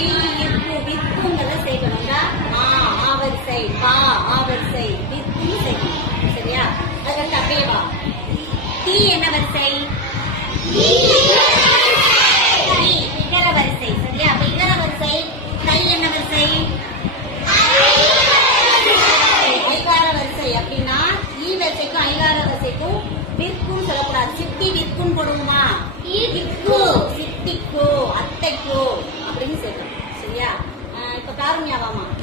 பீலியிற்கு விற்குங்கிறத சேர்க்கணும்னா ஆ ஆவரிசை பா ஆவரிசை விற்கும் சேர்க்கணும் சரியா? அதற்கு அப்படியே வா. தீ என்ன வரிசை? Mama.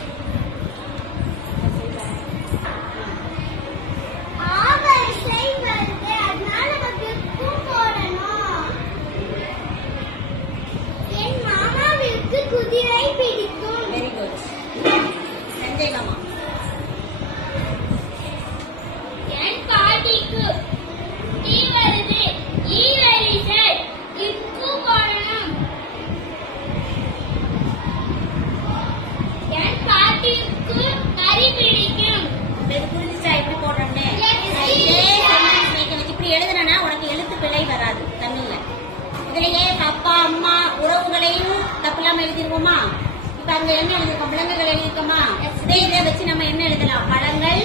எழுதிருவோமா? இப்ப அங்க என்ன எழுதிருக்கோம்? விலங்குகள் எழுதிருக்கோமா? இதே இதை வச்சு நம்ம என்ன எழுதலாம்? பழங்கள்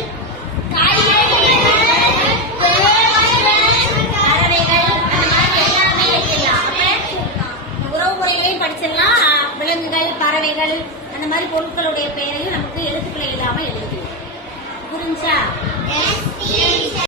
உறவுமுறைகளையும் படிச்சிடலாம். விலங்குகள் பறவைகள் அந்த மாதிரி பொருட்களுடைய பெயரையும் நமக்கு எழுத்துக்களை இல்லாம எழுதிடுவோம் புரிஞ்சா?